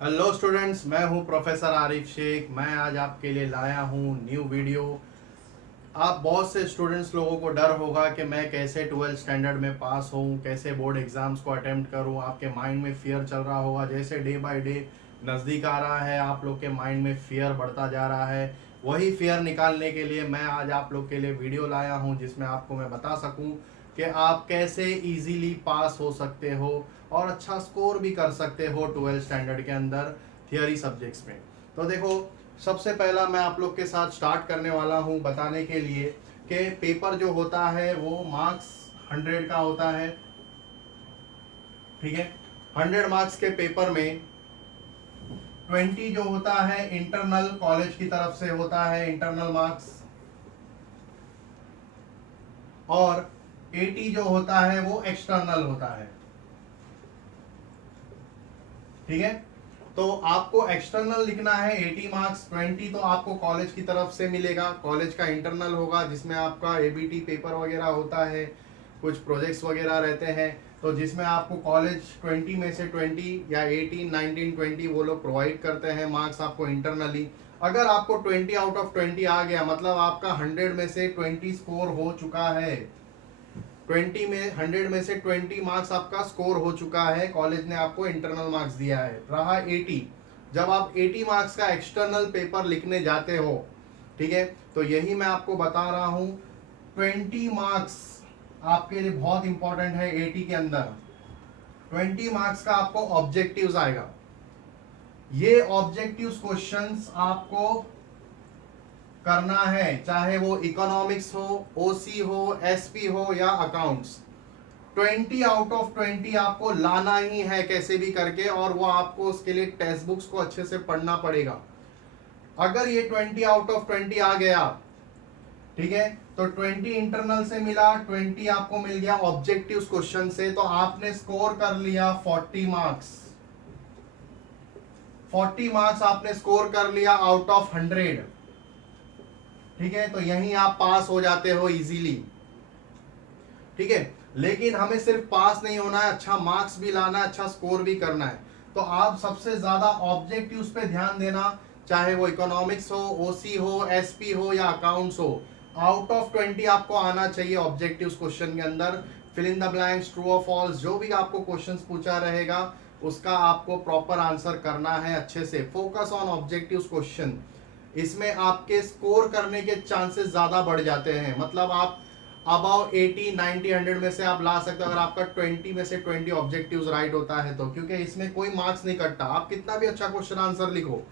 Hello students, मैं हूं professor Arif Sheikh. मैं आज आपके लिए लाया हूं न्यू वीडियो। आप बहुत से स्टूडेंट्स लोगों को डर होगा कि मैं कैसे 12th स्टैंडर्ड में पास हूं, कैसे बोर्ड एग्जाम्स को अटेम्प्ट करूं। आपके माइंड में फियर चल रहा होगा। जैसे डे बाय डे नज़दीक आ रहा है, आप लोग के माइंड में फियर बढ़ता जा रहा है। वही फियर निकालने के लिए मैं आज आप लोग के लिए वीडियो लाया हूं, जिसमें आपको मैं बता सकूं कि आप कैसे इजीली पास हो सकते हो और अच्छा स्कोर भी कर सकते हो 12th स्टैंडर्ड के अंदर थियरी सब्जेक्ट्स में। तो देखो, सबसे पहला मैं आप लोग के साथ स्टार्ट करने वाला हूं बताने के लिए कि पेपर जो होता है वो मार्क्स 100 का होता है। ठीक है, 100 मार्क्स के पेपर में 20 जो होता है इंटरनल कॉलेज की तरफ से होता है, इंटरनल मार्क्स। और 80 जो होता है वो एक्सटर्नल होता है। ठीक है, तो आपको एक्सटर्नल लिखना है 80 मार्क्स। 20 तो आपको कॉलेज की तरफ से मिलेगा, कॉलेज का इंटरनल होगा जिसमें आपका एबीटी पेपर वगैरह होता है, कुछ प्रोजेक्ट्स वगैरह रहते हैं। तो जिसमें आपको कॉलेज 20 में से 20 या 18 19 20 वो लोग प्रोवाइड करते हैं मार्क्स आपको इंटरनली। अगर आपको 20 आउट ऑफ 20 आ गया, मतलब आपका 100 में से 20 स्कोर हो चुका है। 20 में 100 में से 20 मार्क्स आपका स्कोर हो चुका है, कॉलेज ने आपको इंटरनल मार्क्स दिया है। रहा 80, जब आप 80 मार्क्स का एक्सटर्नल पेपर लिखने जाते हो, ठीक है, तो यही मैं आपको बता रहा हूं। 20 मार्क्स आपके लिए बहुत इंपॉर्टेंट है। 80 के अंदर 20 मार्क्स का आपको ऑब्जेक्टिव्स आएगा। ये ऑब्जेक्टिव्स क्वेश्चंस आपको करना है, चाहे वो इकोनॉमिक्स हो, ओसी हो, एसपी हो या अकाउंट्स। 20 आउट ऑफ 20 आपको लाना ही है कैसे भी करके, और वो आपको उसके लिए टेक्स्ट बुक्स को अच्छे से पढ़ना पड़ेगा। अगर ये 20 आउट ऑफ 20 आ गया, ठीक है, तो 20 इंटरनल से मिला, 20 आपको मिल गया ऑब्जेक्टिव क्वेश्चन से, तो आपने स्कोर कर लिया 40 मार्क्स। 40 मार्क्स आपने स्कोर कर लिया आउट ऑफ 100। ठीक है, तो यहीं आप पास हो जाते हो इजीली। ठीक है, लेकिन हमें सिर्फ पास नहीं होना है, अच्छा मार्क्स भी लाना है, अच्छा स्कोर भी करना है। तो आप सबसे ज्यादा ऑब्जेक्टिव्स पे ध्यान देना, चाहे वो इकोनॉमिक्स हो, ओसी हो, एसपी हो या अकाउंट्स हो। आउट ऑफ 20 आपको आना चाहिए ऑब्जेक्टिव्स क्वेश्चन के अंदर। Fill in the blanks, true और फॉल्स, जो भी आपको क्वेश्चंस पूछा रहेगा उसका आपको प्रॉपर आंसर करना है अच्छे से। फोकस ऑन ऑब्जेक्टिव्स क्वेश्चन, इसमें आपके स्कोर करने के चांसेस ज्यादा बढ़ जाते हैं। मतलब आप अबाउ 80 90 100 में से आप ला सकते हो अगर आपका 20 में से 20 ऑब्जेक्टिव्स राइट होता है तो, क्योंकि इसमें कोई मार्क्स नहीं कटता। आप कितना भी अच्छा क्वेश्चन आंसर लिखो,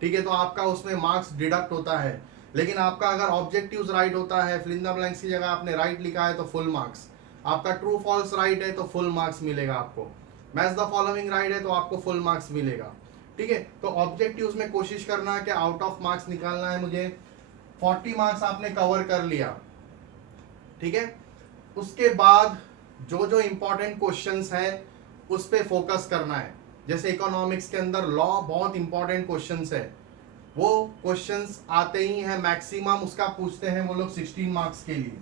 ठीक है, तो आपका उसमें मार्क्स डिडक्ट होता है। लेकिन आपका अगर ऑब्जेक्टिव्स राइट होता है, फिल इन द ब्लैंक्स की जगह आपने राइट लिखा है तो फुल मार्क्स। आपका ट्रू फॉल्स राइट है तो फुल मार्क्स मिलेगा आपको। मैच द फॉलोइंग राइट है तो आपको फुल मार्क्स मिलेगा। ठीक है, तो ऑब्जेक्टिव्स में कोशिश करना है कि आउट ऑफ मार्क्स निकालना है मुझे। 40 मार्क्स आपने कवर कर लिया, ठीक है। उसके बाद जो जो इंपॉर्टेंट क्वेश्चंस है उस पे फोकस करना है। जैसे इकोनॉमिक्स के अंदर लॉ बहुत इंपॉर्टेंट क्वेश्चंस है, वो क्वेश्चंस आते ही हैं मैक्सिमम, उसका पूछते हैं वो लोग 16 मार्क्स के लिए।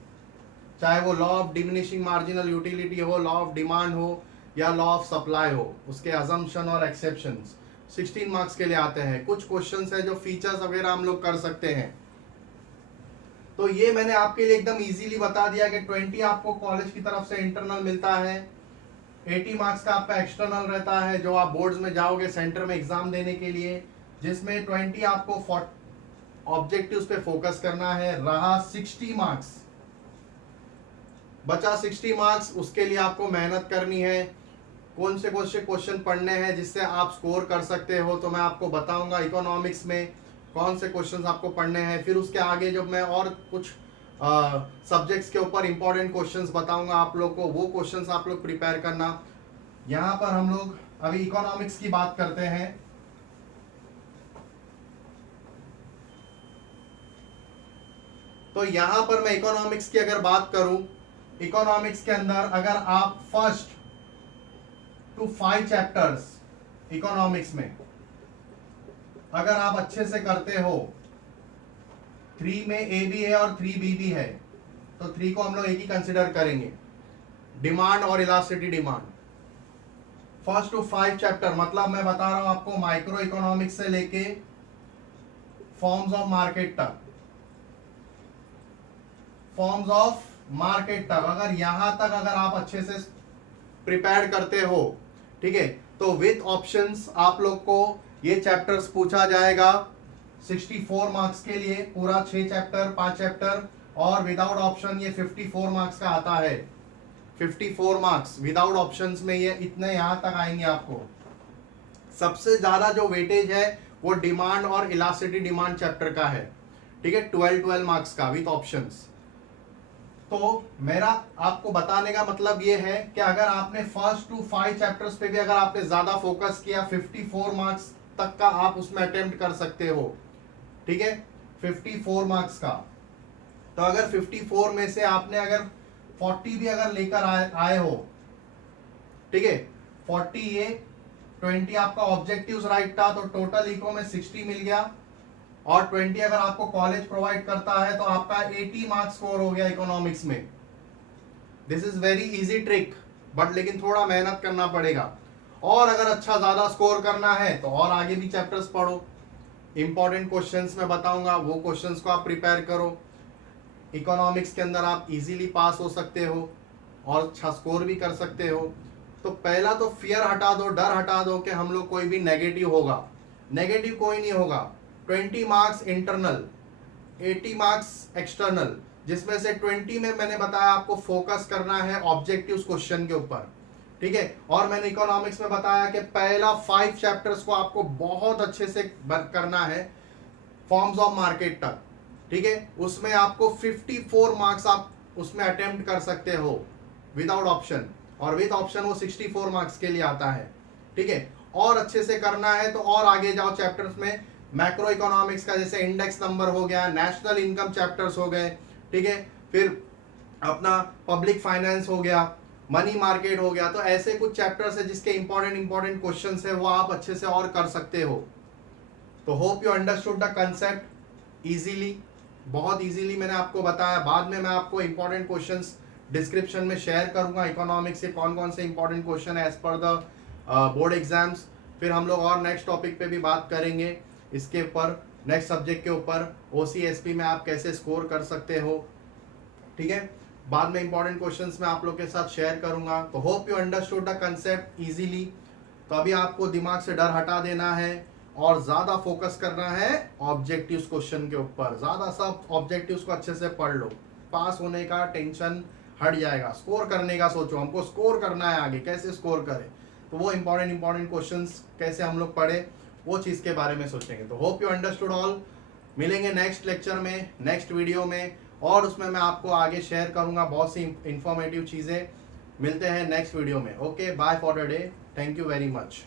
चाहे वो law of diminishing marginal utility हो, लॉ ऑफ डिमांड हो या लॉ ऑफ सप्लाई हो, उसके अजम्पशन और एक्सेप्शंस 16 मार्क्स के लिए आते हैं। कुछ क्वेश्चंस है जो फीचर्स वगैरह हम लोग कर सकते हैं। तो ये मैंने आपके लिए एकदम इजीली बता दिया कि 20 आपको कॉलेज की तरफ से इंटरनल मिलता है, 80 मार्क्स का आपका एक्सटर्नल रहता है जो आप बोर्ड्स में जाओगे सेंटर में एग्जाम देने के लिए, जिसमें 20 आपको ऑब्जेक्टिव्स पे फोकस करना है। रहा 60 मार्क्स, बचा 60 मार्क्स, उसके लिए आपको मेहनत करनी है। कौन से क्वेश्चन पढ़ने हैं जिससे आप स्कोर कर सकते हो, तो मैं आपको बताऊंगा इकोनॉमिक्स में कौन से क्वेश्चंस आपको पढ़ने हैं। फिर उसके आगे जब मैं और कुछ सब्जेक्ट्स के ऊपर इंपॉर्टेंट क्वेश्चंस बताऊंगा आप लोग को, वो क्वेश्चंस आप लोग प्रिपेयर करना। यहाँ पर हम लोग अभी इकोनॉमिक्स की बात करते हैं। तो यहाँ पर मैं इकोनॉमिक्स की अगर बात करूं, इकोनॉमिक्स के अंदर अगर आप फर्स्ट टू 5 चैप्टर्स इकोनॉमिक्स में अगर आप अच्छे से करते हो, 3 में ए भी है और 3 भी है, तो 3 को हम लोग एक ही कंसिडर करेंगे, डिमांड और elasticity demand. First two 5 chapter, मतलब मैं बता रहा हूं आपको माइक्रो इकोनॉमिक्स से लेके फॉर्म्स ऑफ मार्केट तक, फॉर्म्स ऑफ मार्केट तक, अगर यहां तक अगर आप अच्छे से प्रिपेयर करते हो, ठीक है, तो विथ ऑप्शंस आप लोग को ये चैप्टर्स पूछा जाएगा 64 मार्क्स के लिए, पूरा 6 चैप्टर 5 चैप्टर, और विदाउट ऑप्शन ये 54 मार्क्स का आता है। 54 मार्क्स विदाउट ऑप्शंस में ये इतने यहां तक आएंगे आपको। सबसे ज्यादा जो वेटेज है वो डिमांड और इलास्टिसिटी डिमांड चैप्टर का है, ठीक है, 12 मार्क्स का विथ ऑप्शंस। तो मेरा आपको बताने का मतलब ये है कि अगर आपने फर्स्ट टू 5 चैप्टर्स पे भी अगर आपने ज्यादा फोकस किया, 54 मार्क्स तक का आप उसमें अटेम्प्ट कर सकते हो, ठीक है, 54 मार्क्स का। तो अगर 54 में से आपने अगर 40 भी अगर लेकर आए हो, ठीक है, 40 ये 20 आपका ऑब्जेक्टिव्स राइट था, तो टोटल इको में 60 मिल गया, और 20 अगर आपको कॉलेज प्रोवाइड करता है तो आपका 80 मार्क्स स्कोर हो गया इकोनॉमिक्स में। This is very easy trick, but लेकिन थोड़ा मेहनत करना पड़ेगा, और अगर अच्छा ज्यादा स्कोर करना है तो और आगे भी चैप्टर्स पढ़ो, इंपॉर्टेंट क्वेश्चंस मैं बताऊंगा, वो क्वेश्चंस को आप प्रिपेयर करो। इकोनॉमिक्स के अंदर आप इजीली पास हो सकते हो और अच्छा स्कोर भी कर सकते हो। तो पहला तो फियर हटा दो, डर हटा दो कि हम लोग कोई भी नेगेटिव होगा, नेगेटिव कोई नहीं होगा। 20 मार्क्स इंटरनल, 80 मार्क्स एक्सटर्नल, जिसमें से 20 में मैंने बताया आपको फोकस करना है ऑब्जेक्टिव्स क्वेश्चन के ऊपर, ठीक है, और मैंने इकोनॉमिक्स में बताया कि पहला 5 चैप्टर्स को आपको बहुत अच्छे से करना है फॉर्म्स ऑफ मार्केट तक, ठीक है, उसमें आपको 54 मार्क्स आप उसमें अटेम्प्ट कर सकते हो विदाउट ऑप्शन, और विद ऑप्शन वो 64 मार्क्स के लिए आता है, ठीक है। और अच्छे से करना है तो और आगे जाओ चैप्टर्स में, मैक्रो इकोनॉमिक्स का जैसे इंडेक्स नंबर हो गया, नेशनल इनकम चैप्टर्स हो गए, ठीक है, फिर अपना पब्लिक फाइनेंस हो गया, मनी मार्केट हो गया। तो ऐसे कुछ चैप्टर्स है जिसके इंपॉर्टेंट क्वेश्चंस है वो आप अच्छे से और कर सकते हो। तो hope you understood the concept easily, बहुत इजीली मैंने आपको बताया। बाद में मैं आपको इंपॉर्टेंट क्वेश्चंस डिस्क्रिप्शन में शेयर करूंगा, इकोनॉमिक्स से कौन कौन से इंपॉर्टेंट क्वेश्चन है as per the board exams. फिर हम लोग और नेक्स्ट टॉपिक पे भी बात करेंगे इसके ऊपर, नेक्स्ट सब्जेक्ट के ऊपर, OCSP में आप कैसे स्कोर कर सकते हो, ठीक है। बाद में इंपॉर्टेंट क्वेश्चंस मैं आप लोग के साथ शेयर करूंगा। तो hope you understood the concept easily. तो अभी आपको दिमाग से डर हटा देना है और ज्यादा फोकस करना है ऑब्जेक्टिव्स क्वेश्चन के ऊपर। ज्यादा सब ऑब्जेक्टिव्स को अच्छे से पढ़ लो, पास होने का टेंशन हट जाएगा। स्कोर करने का सोचो, हमको स्कोर करना है, आगे कैसे स्कोर करें, तो वो इंपॉर्टेंट क्वेश्चंस कैसे हम लोग पढ़े वो चीज के बारे में सोचेंगे। तो होप यू अंडरस्टूड ऑल। मिलेंगे नेक्स्ट लेक्चर में, नेक्स्ट वीडियो में, और उसमें मैं आपको आगे शेयर करूंगा बहुत सी इंफॉर्मेटिव चीजें। मिलते हैं नेक्स्ट वीडियो में। Okay, bye for the day, thank you very much.